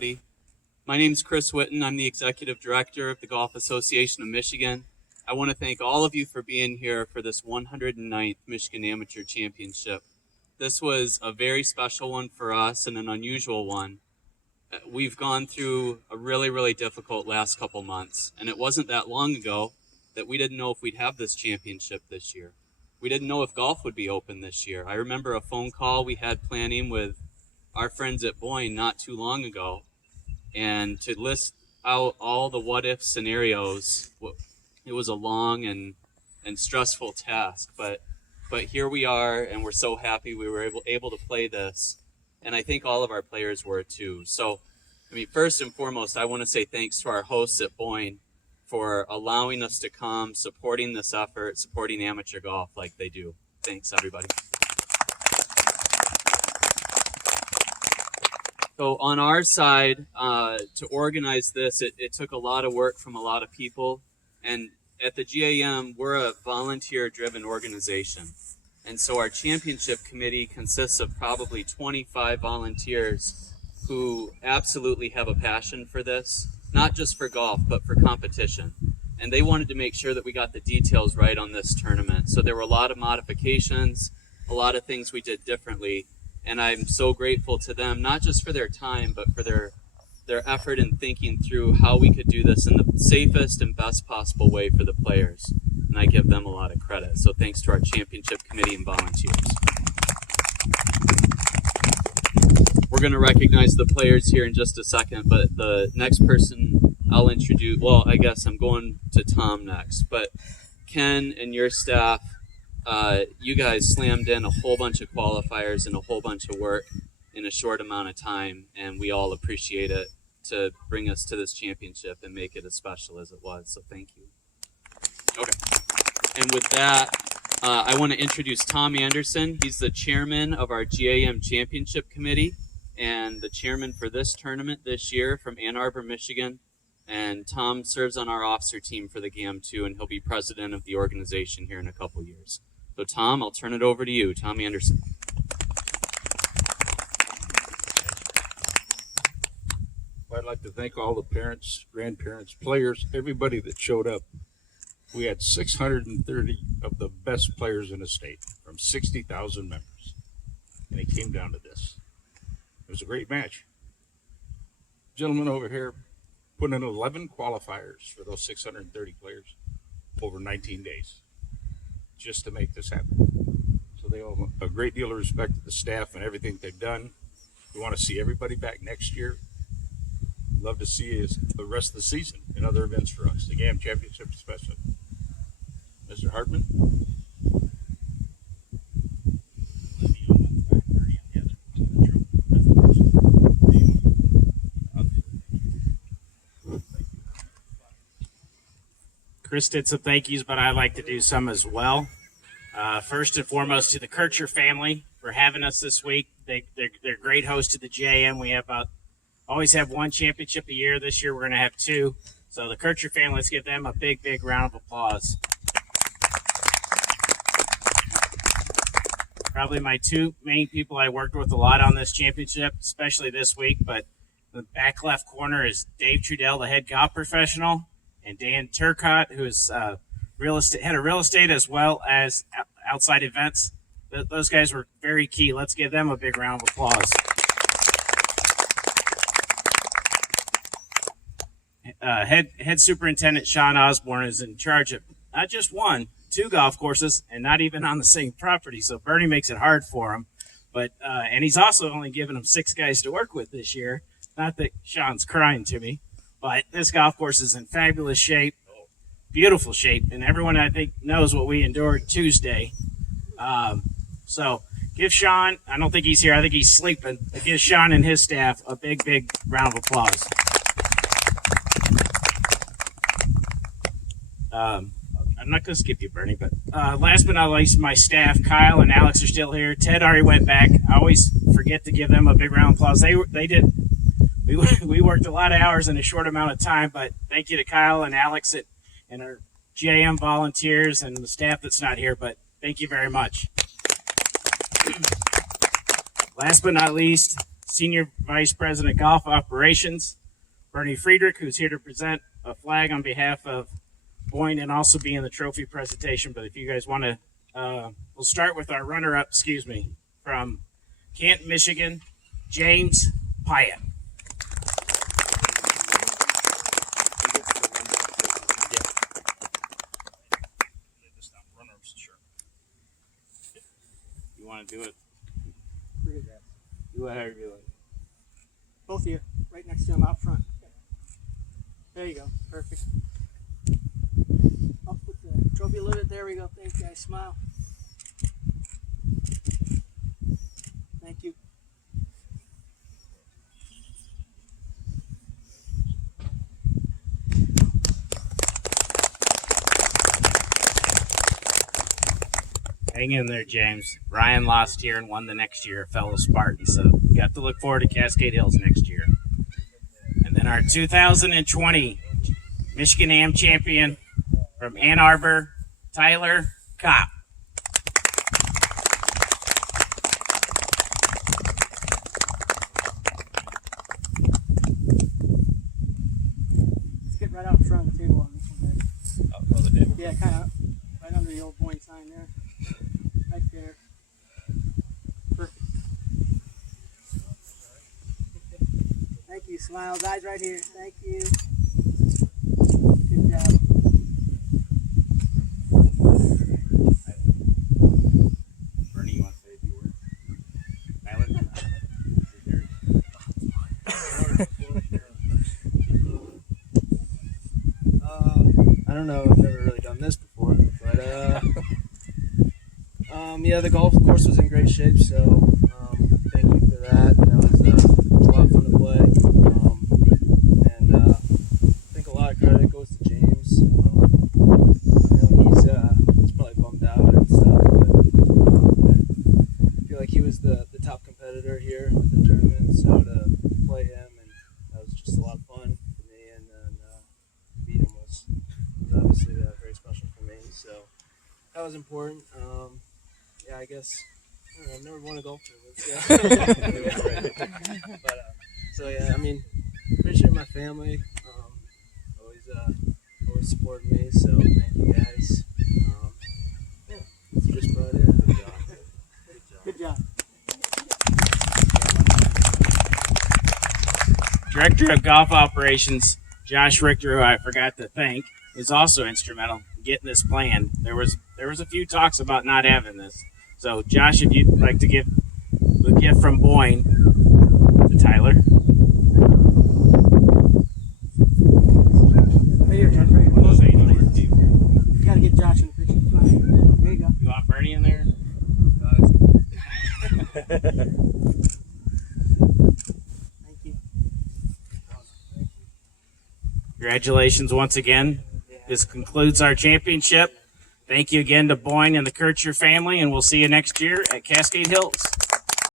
everybody. My name is Chris Witten. I'm the Executive Director of the Golf Association of Michigan. I want to thank all of you for being here for this 109th Michigan Amateur Championship. This was a very special one for us and an unusual one. We've gone through a really difficult last couple months, and it wasn't that long ago that we didn't know if we'd have this championship this year. We didn't know if golf would be open this year. I remember a phone call we had planning with our friends at Boyne not too long ago, and to list out all the what-if scenarios, it was a long and stressful task, but here we are, and we're so happy we were able to play this, and I think all of our players were too. So, first and foremost, I want to say thanks to our hosts at Boyne for allowing us to come, supporting this effort, supporting amateur golf like they do. Thanks, everybody. So on our side, to organize this, it took a lot of work from a lot of people. And at the GAM, we're a volunteer-driven organization. And so our championship committee consists of probably 25 volunteers who absolutely have a passion for this, not just for golf, but for competition. And they wanted to make sure that we got the details right on this tournament. So there were a lot of modifications, a lot of things we did differently. And I'm so grateful to them, not just for their time, but for their effort in thinking through how we could do this in the safest and best possible way for the players. And I give them a lot of credit. So thanks to our championship committee and volunteers. We're going to recognize the players here in just a second, but the next person I'll introduce, well, I guess I'm going to Tom next, but Ken and your staff, you guys slammed in a whole bunch of qualifiers and a whole bunch of work in a short amount of time, and we all appreciate it to bring us to this championship and make it as special as it was. So thank you. Okay. And with that, I want to introduce Tom Anderson. He's the chairman of our GAM Championship Committee and the chairman for this tournament this year from Ann Arbor, Michigan. And Tom serves on our officer team for the GAM too, and he'll be president of the organization here in a couple years. So Tom, I'll turn it over to you. Tom Anderson. I'd like to thank all the parents, grandparents, players, everybody that showed up. We had 630 of the best players in the state from 60,000 members, and it came down to this. It was a great match. Gentlemen over here put in 11 qualifiers for those 630 players over 19 days just to make this happen. So they owe a great deal of respect to the staff and everything they've done. We want to see everybody back next year. Love to see the rest of the season and other events for us, the GAM Championship especially. Mr. Hartman? Chris did some thank yous, but I'd like to do some as well. First and foremost, to the Kircher family for having us this week. They're great hosts to the GAM. We have always have one championship a year. This year we're going to have two. So the Kircher family, let's give them a big round of applause. Probably my two main people I worked with a lot on this championship, especially this week. But the back left corner is Dave Trudell, the head golf professional, and Dan Turcott, who is head of real estate as well as outside events. Those guys were very key. Let's give them a big round of applause. Head Superintendent Sean Osborne is in charge of not just one, two golf courses, and not even on the same property. So Bernie makes it hard for him. But and he's also only given him 6 guys to work with this year. Not that Sean's crying to me, but this golf course is in fabulous shape, beautiful shape, and everyone I think knows what we endured Tuesday. So give Sean, I don't think he's here, I think he's sleeping, but give Sean and his staff a big round of applause. I'm not going to skip you, Bernie, but last but not least, my staff, Kyle and Alex are still here. Ted already went back. I always forget to give them a big round of applause. They did. We worked a lot of hours in a short amount of time, but thank you to Kyle and Alex and our GAM volunteers and the staff that's not here, but thank you very much. Last but not least, Senior Vice President Golf Operations, Bernie Friedrich, who's here to present a flag on behalf of Boyne and also be in the trophy presentation. But if you guys want to, we'll start with our runner-up, from Canton, Michigan, James Pyatt. You want to do it? Do whatever you like. Both of you, right next to him out front. There you go. Perfect. Up with the trophy a little bit. There we go. Thanks, guys. Smile. Thank you. Hang in there, James. Ryan lost here and won the next year, fellow Spartan. So you have to look forward to Cascade Hills next year. And then our 2020 Michigan Am champion from Ann Arbor, Tyler Kopp. Let's get right out in front of the table on this one, guys. Out front of the table. Yeah, kind of right under the old Boyne sign there. Right there. Perfect. Thank you. Smiles. Eyes right here. Thank you. Good job. Bernie, you want to say a few words? Tyler? I don't know. I've never really done this before, but yeah, the golf course was in great shape, so thank you for that. That was a lot of fun to play, and I think a lot of credit goes to James. I know he's probably bummed out and stuff, but I feel like he was the top competitor here at the tournament, so to play him, and that was just a lot of fun for me, and then beat him was obviously very special for me, so that was important. Yeah, I guess I don't know, I've never won a golf tournament. Yeah. But so yeah, I mean, appreciate my family. Always supported me. So thank you guys. Yeah, that's just about it. Good job. Director of Golf Operations, Josh Richter, who I forgot to thank, is also instrumental in getting this planned. There was a few talks about not having this. So, Josh, if you'd like to give the gift from Boyne to Tyler. Right here, Josh. Right here. You gotta get Josh in the picture. There you go. You want Bernie in there? Thank you. Congratulations once again. This concludes our championship. Thank you again to Boyne and the Kircher family, and we'll see you next year at Cascade Hills.